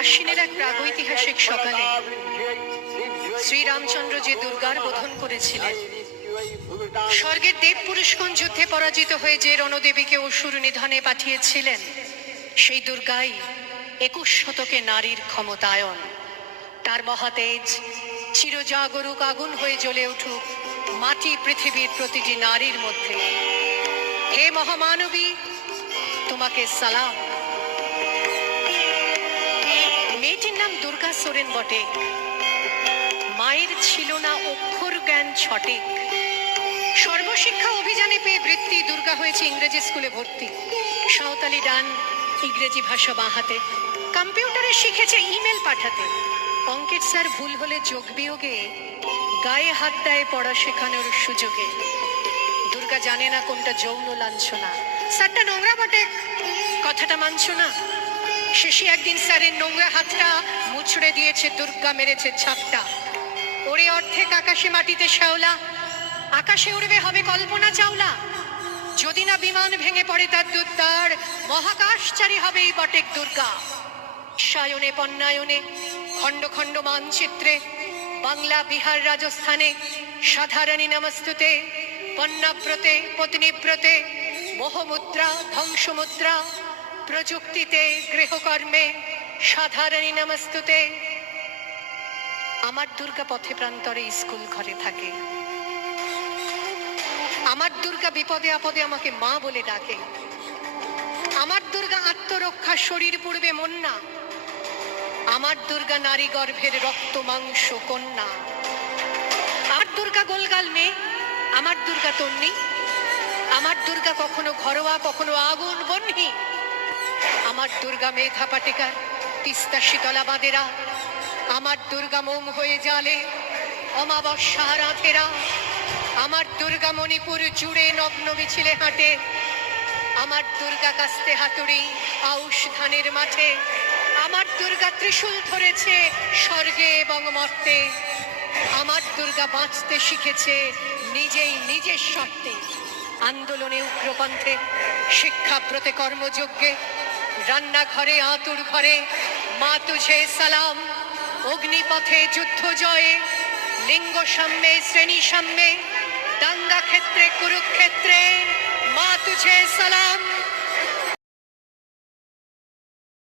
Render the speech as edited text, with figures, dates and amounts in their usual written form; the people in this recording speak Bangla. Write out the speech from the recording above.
আশ্বিনের এক প্রাগৈতিহাসিক সকালে শ্রীরামচন্দ্র যে দুর্গার বোধন করেছিলেন, স্বর্গের দেব পুরুষগণ যুদ্ধে পরাজিত হয়ে যে রণদেবীকে অসুর নিধনে পাঠিয়েছিলেন, সেই দুর্গাই 21 শতকে নারীর ক্ষমতায়ন। তার মহাতেজ চিরজাগরুক আগুন হয়ে জ্বলে উঠুক মাটি পৃথিবীর প্রতিটি নারীর মধ্যে। হে মহামানবী, তোমাকে সালাম। মেয়েটির নাম দুর্গা সোরেন বটে। মায়ের ছিল না অক্ষর জ্ঞান ছটেক। সর্বশিক্ষা অভিযানে পেয়ে বৃত্তি দুর্গা হয়েছে ইংরেজি স্কুলে ভর্তি। সাঁওতালি ডান, ইংরেজি ভাষা বাঁ হাতে। কম্পিউটারে শিখেছে ইমেল পাঠাতে। অঙ্কের স্যার ভুল হলে যোগ বিয়োগে গায়ে হাত দেয় পড়া শেখানোর সুযোগে। দুর্গা জানে না কোনটা যৌন লাঞ্ছনা। স্যারটা নোংরা বটে, কথাটা মানছ না। শেষে একদিন স্যারের নোংরা হাতটা মুছড়ে দিয়েছে দুর্গা, মেরেছে ছাপটা। ওরে অর্ধেক আকাশে মাটিতে শ্যাওলা, আকাশে উড়বে হবে কল্পনা চাওলা। যদি না বিমান ভেঙে পড়ে তার দুদ্দার, মহাকাশচারী হবে এই বটেক দুর্গা। সায়নে পণ্যায়নে খণ্ড খণ্ড মানচিত্রে, বাংলা বিহার রাজস্থানে সাধারণী নমস্তুতে। পণ্যাব্রতে পত্নীব্রতে মোহমুদ্রা ধ্বংসমুদ্রা, প্রযুক্তিতে গৃহকর্মে সাধারণী নমস্তুতে। আমার দুর্গা পথে প্রান্তরে স্কুল ঘরে থাকে। আমার দুর্গা বিপদে আপদে আমাকে মা বলে ডাকে। আমার দুর্গা আত্মরক্ষা শরীর পূর্বে মন না। আমার দুর্গা নারী গর্ভের রক্ত মাংস কন্যা। আমার দুর্গা গোলগাল মেয়ে, আমার দুর্গা তন্নি। আমার দুর্গা কখনো ঘরোয়া কখনো আগুন বন্যি। আমার দুর্গা মেধা পাটেকার, তিস্তা শীতলা বাঁধেরা। আমার দুর্গা মোম হয়ে জালে অমাবস্যা রাতেরা। আমার দুর্গা মণিপুর জুড়ে নগ্ন মিছিলে হাঁটে। আমার দুর্গা কাস্তে হাতুড়ি আউশ ধানের মাঠে। আমার দুর্গা ত্রিশূল ধরেছে স্বর্গে এবং মর্তে। আমার দুর্গা বাঁচতে শিখেছে নিজেই নিজের স্বার্থে। আন্দোলনে উগ্রপন্থে, শিক্ষাব্রতে কর্মযজ্ঞে, রান্নাঘরে আতুর ঘরে মা তুঝে সালাম। অগ্নিপথে যুদ্ধ জয়ে, লিঙ্গ সাম্যে শ্রেণী সাম্যে, দাঙ্গা ক্ষেত্রে কুরুক্ষেত্রে মা তুঝে সালাম।